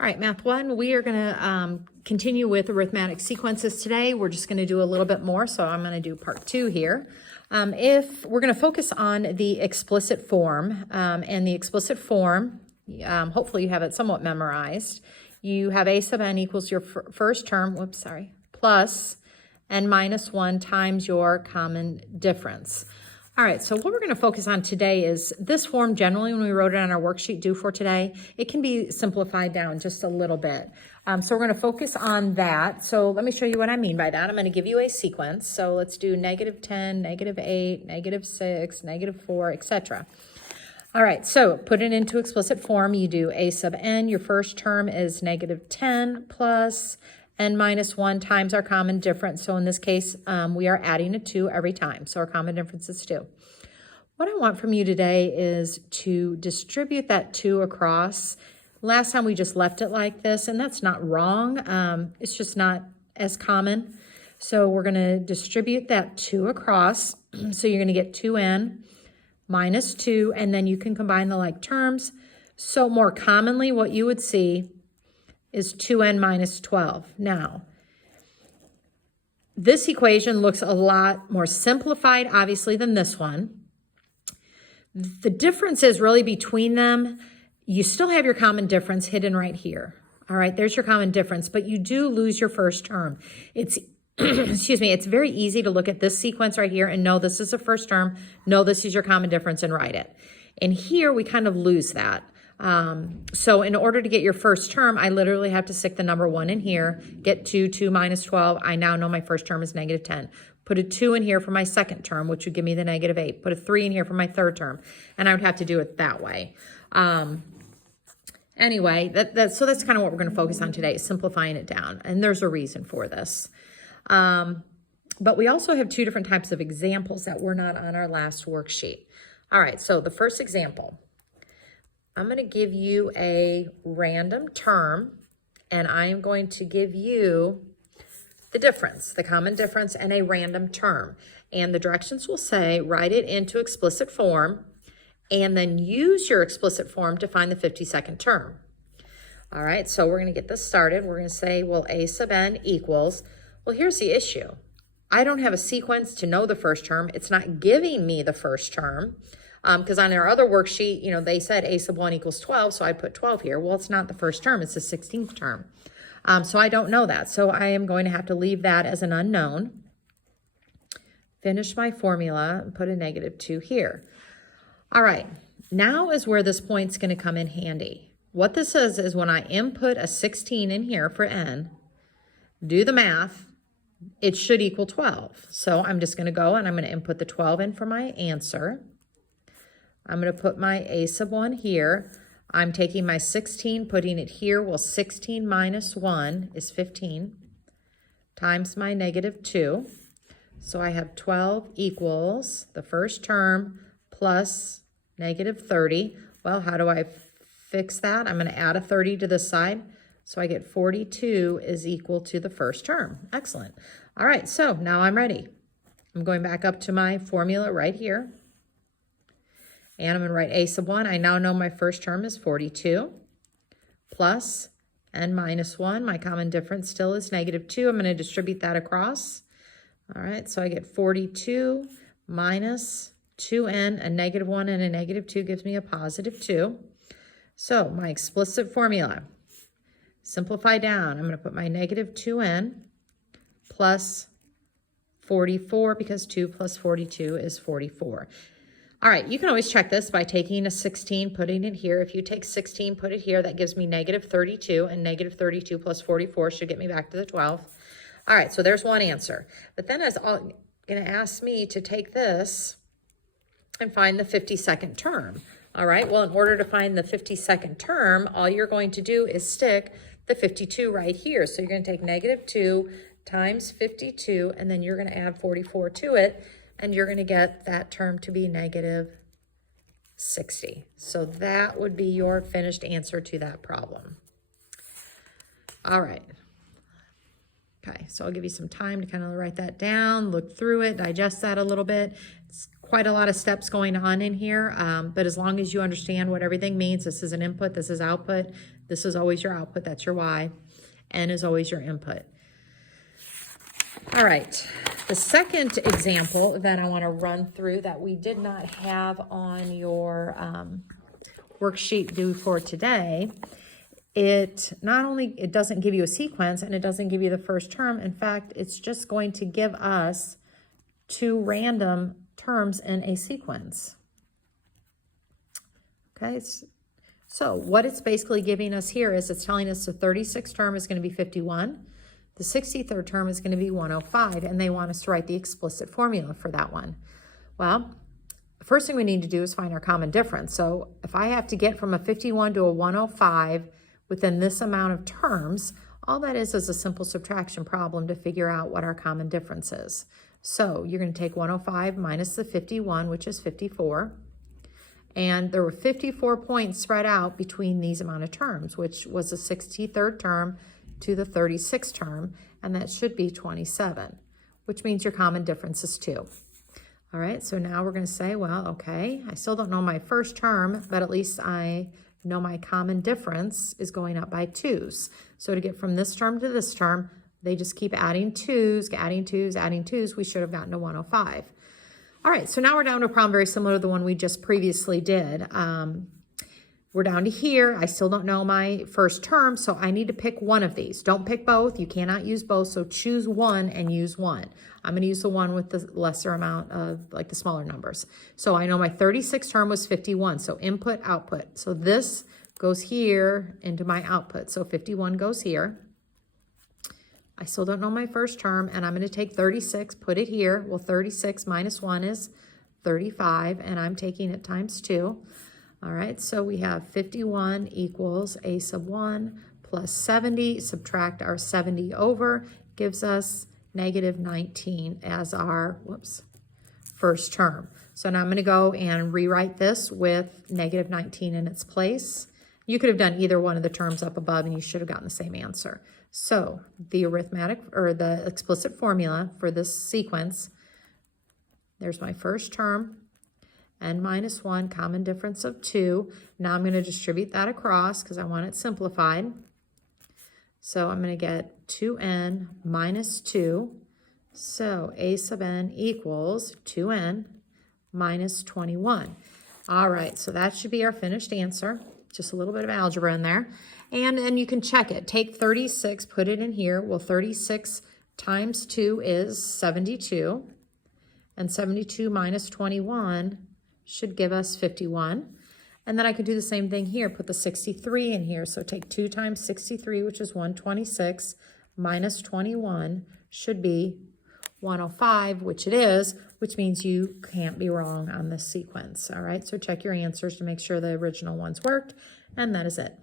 All right, Math 1, we are going to continue with arithmetic sequences today. We're just going to do a little bit more, so I'm going to do part 2 here. If we're going to focus on the explicit form, and the explicit form, hopefully you have it somewhat memorized. You have a sub n equals your first term, plus n minus 1 times your common difference. All right, so what we're going to focus on today is this form. Generally, when we wrote it on our worksheet due for today, it can be simplified down just a little bit. So we're going to focus on that. So let me show you what I mean by that. I'm going to give you a sequence. So let's do -10, -8, -6, -4, etc. All right, so put it into explicit form. You do a sub n. Your first term is -10 plus n minus 1 times our common difference. So in this case, we are adding a 2 every time. So our common difference is 2. What I want from you today is to distribute that 2 across. Last time we just left it like this, and that's not wrong. It's just not as common. So we're going to distribute that 2 across. So you're going to get 2n minus 2, and then you can combine the like terms. So more commonly, what you would see is 2n minus 12. Now, this equation looks a lot more simplified, obviously, than this one. The difference is really between them. You still have your common difference hidden right here. All right, there's your common difference, but you do lose your first term. It's, excuse me, it's very easy to look at this sequence right here and know this is the first term, know this is your common difference, and write it. And here, we kind of lose that. So in order to get your first term, I literally have to stick the number 1 in here, get 2 minus 12. I now know my first term is -10. Put a 2 in here for my second term, which would give me the -8. Put a 3 in here for my third term, and I would have to do it that way. Anyway, so that's kind of what we're going to focus on today, simplifying it down. And there's a reason for this. But we also have 2 different types of examples that were not on our last worksheet. All right, so the first example. I'm going to give you a random term, and I'm going to give you the difference, the common difference, and a random term. And the directions will say, write it into explicit form, and then use your explicit form to find the 52nd term. All right, so we're going to get this started. We're going to say, well, a sub n equals, well, here's the issue. I don't have a sequence to know the first term. It's not giving me the first term. Because on our other worksheet, you know, they said a sub 1 equals 12, so I put 12 here. Well, it's not the first term, it's the 16th term. So I don't know that. So I am going to have to leave that as an unknown. Finish my formula and put a -2 here. All right, now is where this point's going to come in handy. What this is when I input a 16 in here for n, do the math, it should equal 12. So I'm just going to go and I'm going to input the 12 in for my answer. I'm going to put my a sub 1 here. I'm taking my 16, putting it here. Well, 16 minus 1 is 15 times my -2. So I have 12 equals the first term plus -30. Well, how do I fix that? I'm going to add a 30 to this side. So I get 42 is equal to the first term. Excellent. All right, so now I'm ready. I'm going back up to my formula right here. And I'm going to write a sub 1. I now know my first term is 42 plus n minus 1. My common difference still is -2. I'm going to distribute that across. All right, so I get 42 minus 2n, a -1 and a -2 gives me a +2. So my explicit formula, simplify down. I'm going to put my -2n plus 44 because 2 plus 42 is 44. All right, you can always check this by taking a 16, putting it here. If you take 16, put it here, that gives me -32, and -32 plus 44 should get me back to the 12. All right, so there's one answer. But then it's going to ask me to take this and find the 52nd term. All right, well, in order to find the 52nd term, all you're going to do is stick the 52 right here. So you're going to take -2 times 52, and then you're going to add 44 to it, and you're going to get that term to be -60. So that would be your finished answer to that problem. All right. Okay, so I'll give you some time to kind of write that down, look through it, digest that a little bit. It's quite a lot of steps going on in here, but as long as you understand what everything means, this is an input, this is output, This is always your output. That's your y. N is always your input. All right. The second example that I want to run through that we did not have on your worksheet due for today, it doesn't give you a sequence and it doesn't give you the first term. In fact, it's just going to give us two random terms in a sequence. Okay, so what it's basically giving us here is it's telling us the 36th term is going to be 51. The 63rd term is going to be 105, and they want us to write the explicit formula for that one. Well, the first thing we need to do is find our common difference. So if I have to get from a 51 to a 105 within this amount of terms, all that is a simple subtraction problem to figure out what our common difference is. So you're going to take 105 minus the 51, which is 54. And there were 54 points spread out between these amount of terms, which was the 63rd term to the 36th term, and that should be 27, which means your common difference is 2. All right, so now we're going to say, well, okay, I still don't know my first term, but at least I know my common difference is going up by 2's. So to get from this term to this term, they just keep adding 2's, adding 2's, adding 2's. We should have gotten to 105. All right, so now we're down to a problem very similar to the one we just previously did. We're down to here. I still don't know my first term, so I need to pick one of these. Don't pick both. You cannot use both, so choose one and use one. I'm going to use the one with the lesser amount of, like the smaller numbers. So I know my 36th term was 51, so input, output. So this goes here into my output. So 51 goes here. I still don't know my first term, and I'm going to take 36, put it here. Well, 36 minus 1 is 35, and I'm taking it times 2. All right, so we have 51 equals a sub 1 plus 70. Subtract our 70 over, gives us negative 19 as our, first term. So now I'm going to go and rewrite this with negative 19 in its place. You could have done either one of the terms up above and you should have gotten the same answer. So the arithmetic or the explicit formula for this sequence, there's my first term, n minus 1, common difference of 2. Now I'm going to distribute that across because I want it simplified. So I'm going to get 2n minus 2. So a sub n equals 2n minus 21. All right, so that should be our finished answer. Just a little bit of algebra in there. And you can check it. Take 36, put it in here. Well, 36 times 2 is 72. And 72 minus 21 should give us 51. And then I could do the same thing here. Put the 63 in here. So take 2 times 63, which is 126, minus 21 should be 105, which it is, which means you can't be wrong on this sequence. All right, so check your answers to make sure the original ones worked. And that is it.